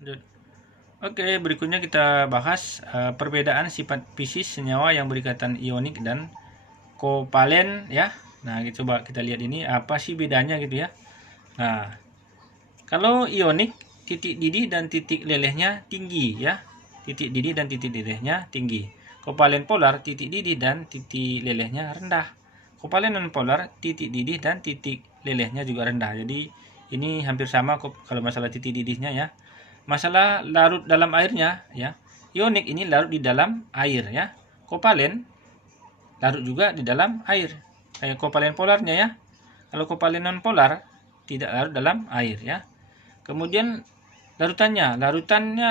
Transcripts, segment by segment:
Lanjut. Oke, berikutnya kita bahas perbedaan sifat fisik senyawa yang berikatan ionik dan kovalen ya. Nah, coba kita lihat ini apa sih bedanya gitu ya. Nah, kalau ionik titik didih dan titik lelehnya tinggi ya. Titik didih dan titik lelehnya tinggi. Kovalen polar titik didih dan titik lelehnya rendah. Kovalen non polar titik didih dan titik lelehnya juga rendah. Jadi ini hampir sama kalau masalah titik didihnya ya. Masalah larut dalam airnya ya. Ionik ini larut di dalam air ya. Kovalen larut juga di dalam air. Kayak kovalen polarnya ya. Kalau kovalen non polar tidak larut dalam air ya. Kemudian larutannya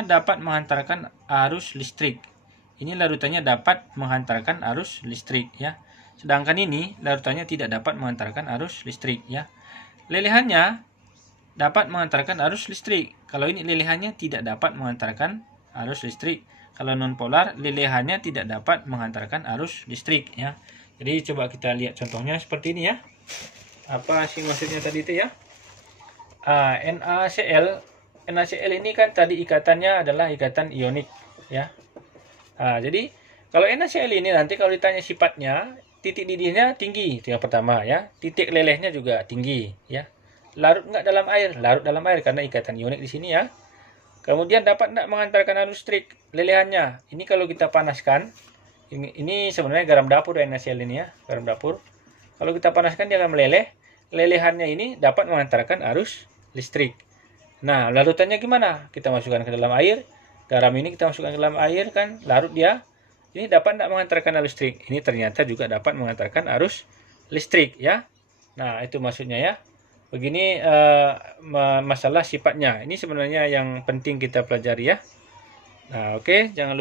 dapat menghantarkan arus listrik. Ini larutannya dapat menghantarkan arus listrik ya. Sedangkan ini larutannya tidak dapat menghantarkan arus listrik ya. Lelehannya dapat mengantarkan arus listrik. Kalau ini lelehannya tidak dapat mengantarkan arus listrik. Kalau non polar lelehannya tidak dapat mengantarkan arus listrik ya. Jadi coba kita lihat contohnya seperti ini ya. Apa sih maksudnya tadi itu ya? NaCl ini kan tadi ikatannya adalah ikatan ionik ya. Jadi kalau NaCl ini nanti kalau ditanya sifatnya, titik didihnya tinggi itu yang pertama ya. Titik lelehnya juga tinggi ya. Larut nggak dalam air? Larut dalam air karena ikatan ionik di sini ya. Kemudian dapat nggak mengantarkan arus listrik? Lelehannya. Ini kalau kita panaskan, ini sebenarnya garam dapur ya NaCl ini ya, garam dapur. Kalau kita panaskan dia akan meleleh. Lelehannya ini dapat mengantarkan arus listrik. Nah, larutannya gimana? Kita masukkan ke dalam air. Garam ini kita masukkan ke dalam air kan, larut dia. Ini dapat nggak mengantarkan arus listrik? Ini ternyata juga dapat mengantarkan arus listrik ya. Nah, itu maksudnya ya. Begini masalah sifatnya. Ini sebenarnya yang penting kita pelajari ya. Nah, oke, jangan lupa